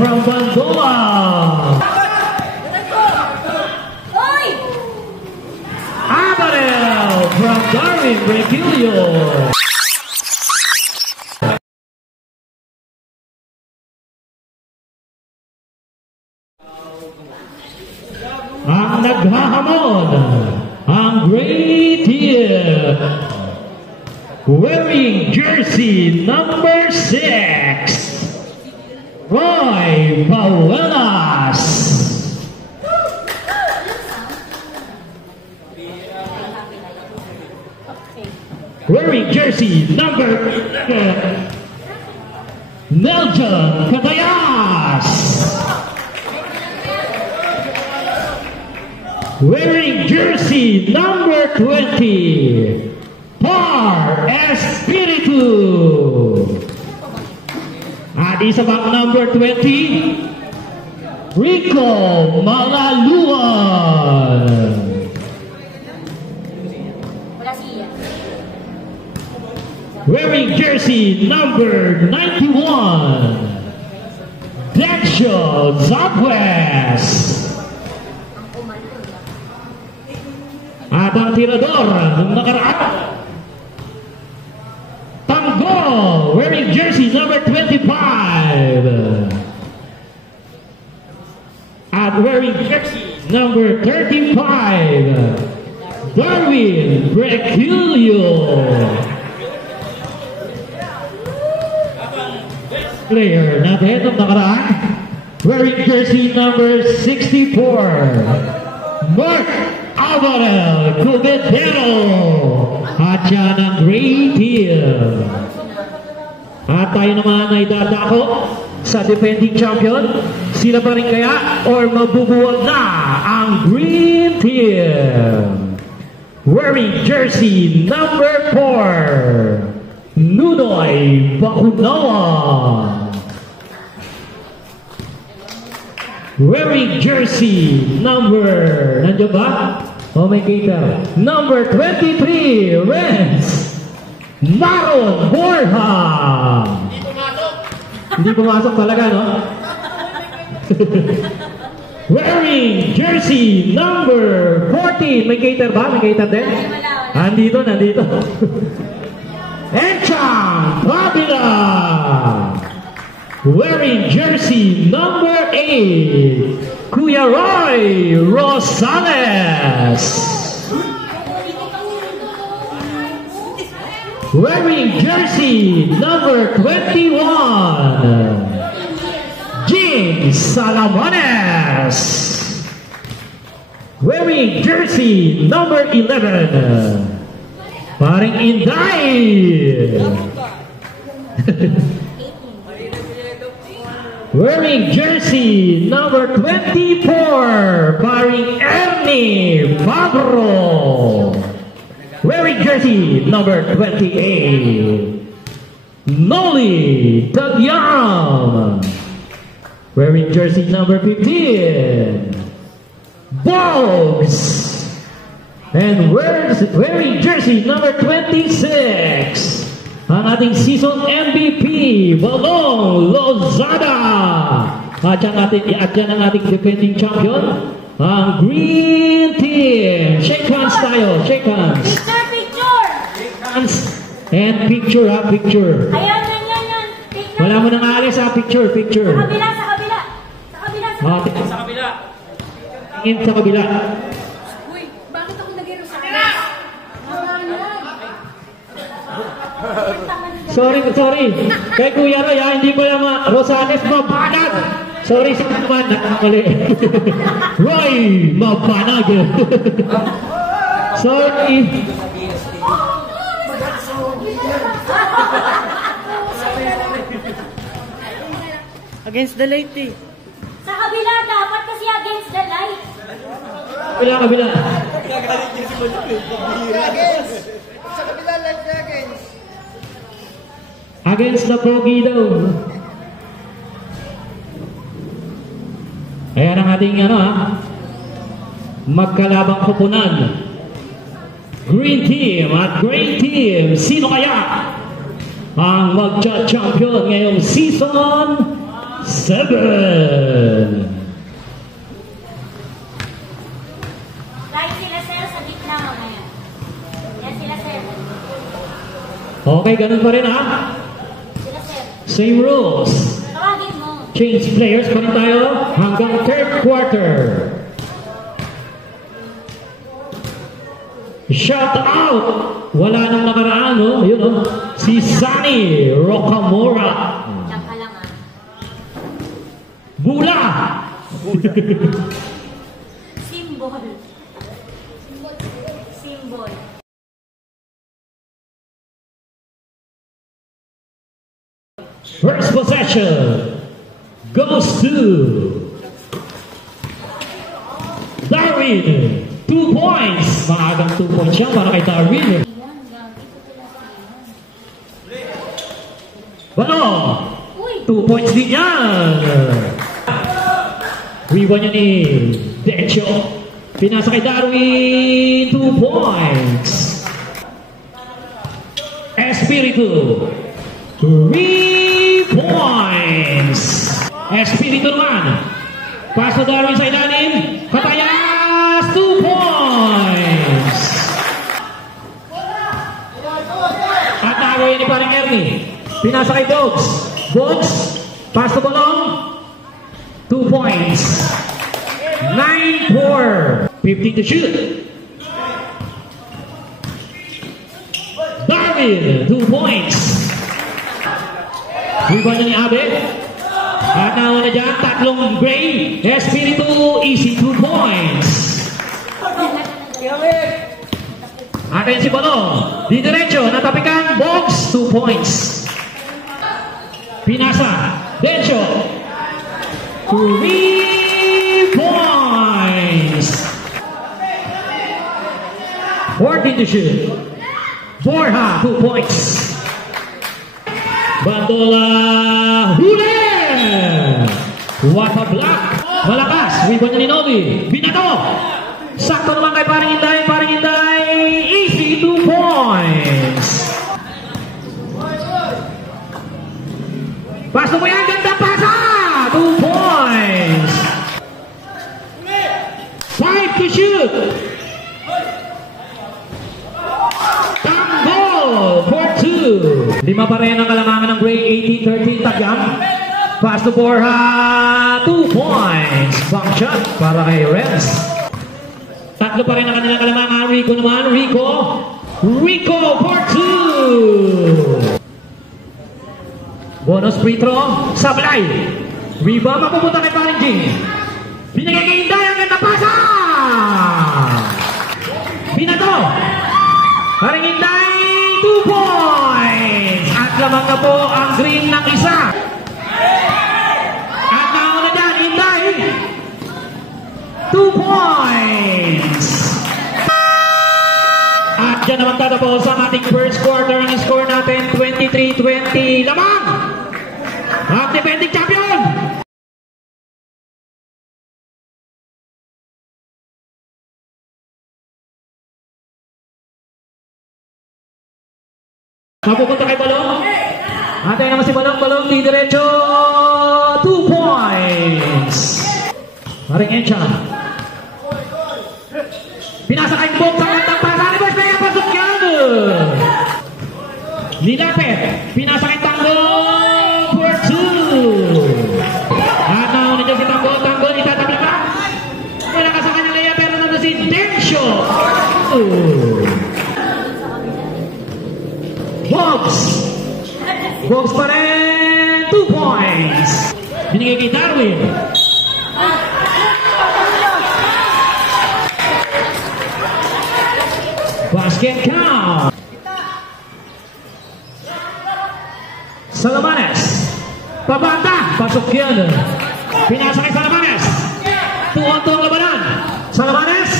from Bandola. Abarel from Darwin Requillo. Ang naghahamon, ang Great Team, wearing jersey number 6, Roy Pauelas. Wearing jersey number 11, Nelson Catayas. Wearing jersey number 20, Par Espiritu. At isa pang number 20, Rico Malaluan. Wearing jersey number 91, Dexio Southwest. At ang tirador ng nakaraan, Tanggol, wearing jersey number 25. At wearing jersey number 35, Darwin Requillo. Player natin ng nakaraan, wearing jersey number 64, Mark Abarel Cubedero. At siya ng Great Team. At tayo naman ay dadako sa defending champion. Sila pa rin kaya or mabubuwag na ang Green Team? Wearing jersey number 4, Nunoy Bakunawan. Wearing jersey number, nandiyan ba? Oh, may kita. Number 23, Renz Maron Borja. Hindi pumasok talaga, no? Wearing jersey number 14, may cater ba? May cater din? Nandito. Enchang Kabila. Wearing jersey number 8, Kuya Roy Rosales. Wearing jersey number 21, James Salamanes. Wearing jersey number 11, paring Inday. Wearing jersey number 24, paring Ernie Fabro. Wearing jersey number 28, Noli Tagyam. Wearing jersey number 15, Bogs. And wearing jersey number 26, ang ating season MVP, Balong Lozada. At yan ang ating defending champion, ang Green Team. Shake hands tayo, shake hands. Picture! Shake hands and picture, picture. Ayan, yan. Picture. Wala mo nang alis, picture. Sa kabila. Tingin sa kabila. Uy, bakit ako nag-iro sa kabila? Sorry. Kay Kuya Roy, hindi ko lang Rosales mabanag. Sorry sa naman, nakamali. Roy, mabanag. Sorry. Against the light eh. Sa kabila, dapat kasi against the light. Kabila. Sa kabila, light against. Against the pogi daw. Ayan ang ating magkalabang kupunan. Green Team at Green Team. Sino kaya ang magcha-champion ngayong season 7. Right sila, sir, sa gitna mamaya. Yan sila, sir. Okay, ganun pa rin ha. Sila, sir. Same rules. Tawagin mo. Change players pa rin tayo hanggang third quarter. Shout out! Wala nang nakaraan, no? Ayun, no? Si Sunny Rocamora. Diyan ka lang, ah. Bula! Symbol. Symbol. First possession goes to Darwin. 2 points. Maagang 2 points siya para kay Darwin. Ayan, gagi ko talaga yan. Balo! Uy! 2 points din yan. Rebound niya ni Decho. Pinasa kay Darwin. 2 points. Espiritu. 3 points. Espiritu naman. Paso Darwin sa ilalim. Katayas. 2 points. At nagawin ni parang Ernie. Pinasa kay Bogs. Bogs. Pass to Balong. 2 points. 9-4. 15 to shoot. Darwin. 2 points. Rebound ni Abe. At nauna na dyan, tatlong Gray. Espiritu, easy 2 points. Atin si Balong. Di diretso, natapikan, Bogs, 2 points. Pinasa, Decho. 3 points. 14 to shoot. Borja, 2 points. Bandola, huli! What a block! Malakas, rebound ni Novi. Binato! Sakto naman kay Paring Inday, easy 2 points. Pasto mo yan, ganda pasa! 2 points. 5 to shoot. Tanggol for 2. 5 pa rin ang kalamangan ng Gray, 18-13 Tagyang. Pass to Borja, 2 points. Back shot para kay Reds. Tatlo pa rin ang kanilang kalamangan. Rico naman, Rico for 2. Bonus free throw, sablay. Rebound, mapupunta kay Paring Jing. Binigay kay Inday, ang ganda pasa! Binato! Paring Inday, 2 points! At lamang na po ang green ng isa. At nauna dyan, Inday, 2 points! At dyan naman tatapos ang ating first quarter. Ang score natin, 23-20. Lamang! Ang defending champion! Mapupunta kay Balong. Atay naman si Balong, di diretso. 2 points. Paring Encha. Pinasa kay Bog sa kantang pasa. Reverse na yan, pasok yan. Nilapit. Pinasa kay Tanggol for 2. At nauna dyan si Tanggol, itatabi pa. Wala ka sa kanya laya, pero nandun si Densyo. Bogs pa rin, 2 points. Binigay kay Darwin. Basket count. Salamanes. Pabata. Pasok yan. Pinasa kay Salamanes. 2-on-2 ang labanan. Salamanes.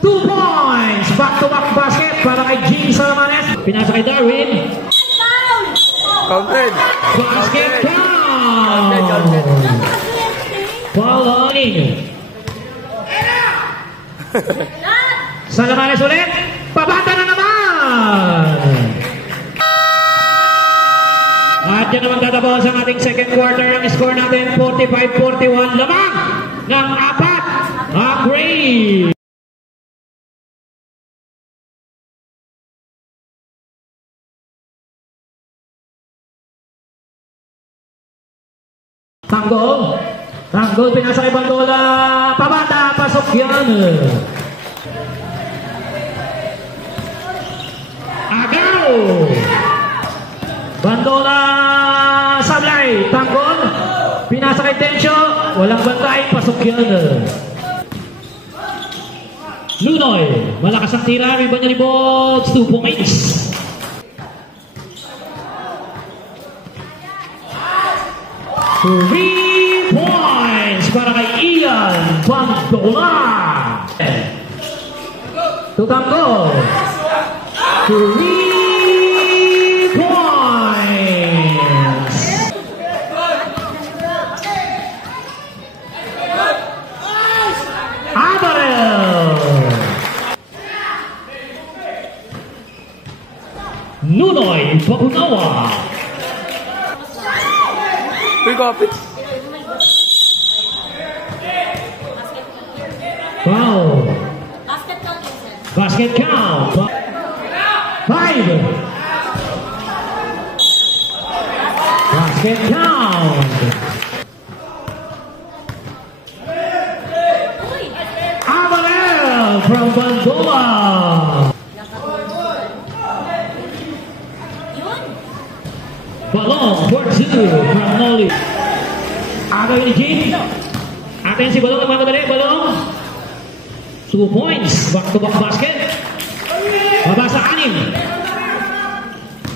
2 points. Back-to-back basket para kay Gene Salamanes. Pinasa kay Darwin. Counted. Basket count. Foul on in. Salamanes ulit. Pabata na naman. At At yan naman tatapos ang ating second quarter. Ang score natin 45-41. Lamang ng apat. Gray. Tanggol. Tanggol, pinasa kay Bandola. Pabata, pasok yan. Agaw. Bandola, sablay. Tanggol, pinasa kay Tencio. Walang bantay, pasok yan. Lunoy, malakas ang tira. Riba niya ni Bogs, 2 points. Three points para kay Ian Bandola. Tutanggo. 3 points. Abarel. Nunoy Bagunawa. Uy, kapit. Foul. Basket count, sir. Basket count. 5. Basket count. Abarel from Bandola. Yun. Balong for 2 from Noli. Agaw ni Jim. Atin si Balong naman madali. Balong. 2 points. Back-to-back basket. Mabasa 6.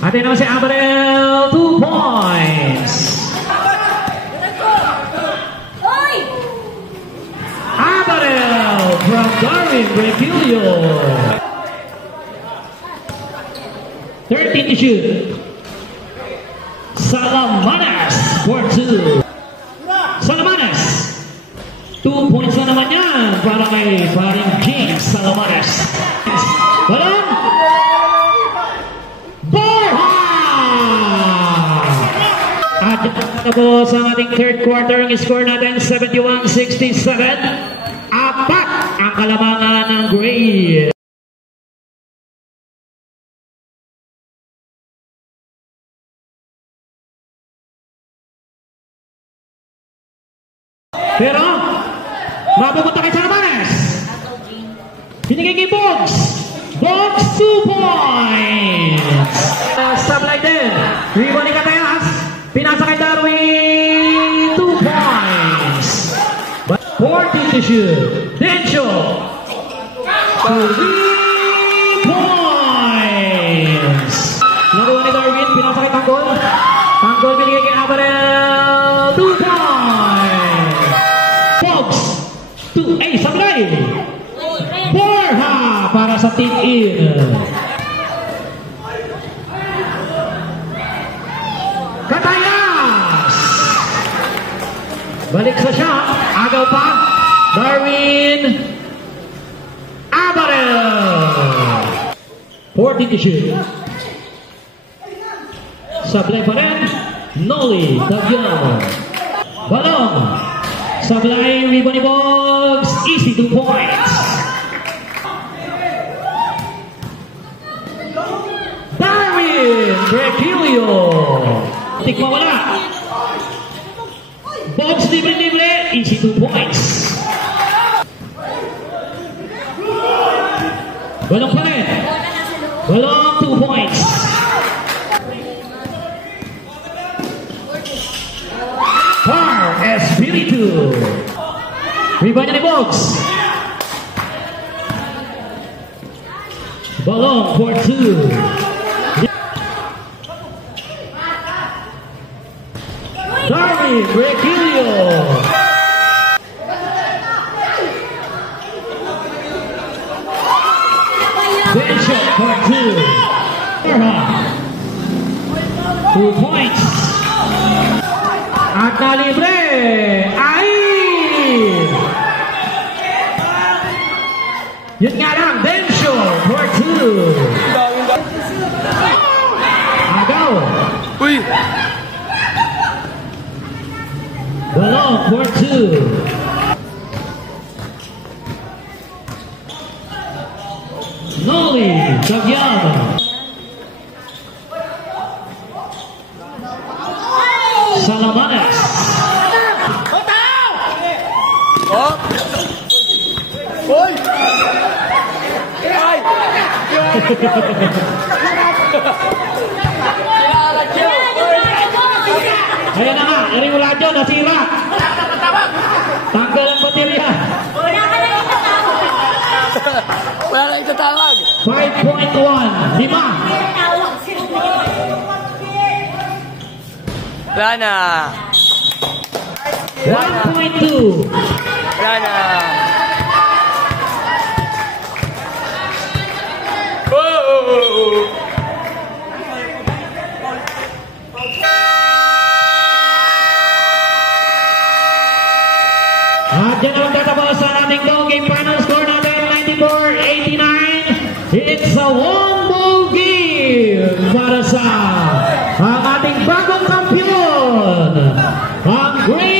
Atin naman si Abarel. 2 points. Oy! Abarel from Darwin Refugio. 13 to shoot. Salamanas for 2. Salamanas. 2 points na naman yan para kay paring James Salamanas. Balong. Borja! At tapos ang ating third quarter, ang score natin 71-67. Apat ang kalamangan ng Gray. Pero, mapupunta kay Salamanas. Binigay kay Bogs. Bogs, 2 points. Sablay din. Ribo ni Catayas. Pinasa kay Darwin. 2 points. 14 to shoot. Dencho. 3 points. Nakuha ni Darwin. Pinasa kay Tanggol. Tanggol binigay kay Abarel. 2 points. Bogs. 2. Ay, sablay. Borja para sa Team In. Catayas. Balik sa siya. Agaw pa. Darwin. Abarel. 40 to shoot. Sablay pa rin. Noli Davion. Balong. Sablay. Ribo ni Bogs. Easy 2 points. Darwin Refugio. Tikma wala. Bogs libre-libre. Easy 2 points. Balong pa rin. Balong 2 points. Par Espiritu. Rebound ni Bogs. Balong for 2. Darwin Refugio. Dencho for 2. 2 points. At nalibre. Ay! Yun nga lang. Dencho for 2. Agaw. Uy! for 2. Noli Tagyama. Salamanes. Oh! Hoy! Ay! Ayan na nga, Arimuladyo, nasira. Tanggal ang baterya. Wala ka na itatawag. Wala na itatawag. 5.1, 5. Tawag sila. Wala na. 1.2. Wala na. At dyan ang tatapos sa ating ball game. Final score natin, 94-89. It's a one-ball game para sa ang ating bagong kampiyon, ang Grade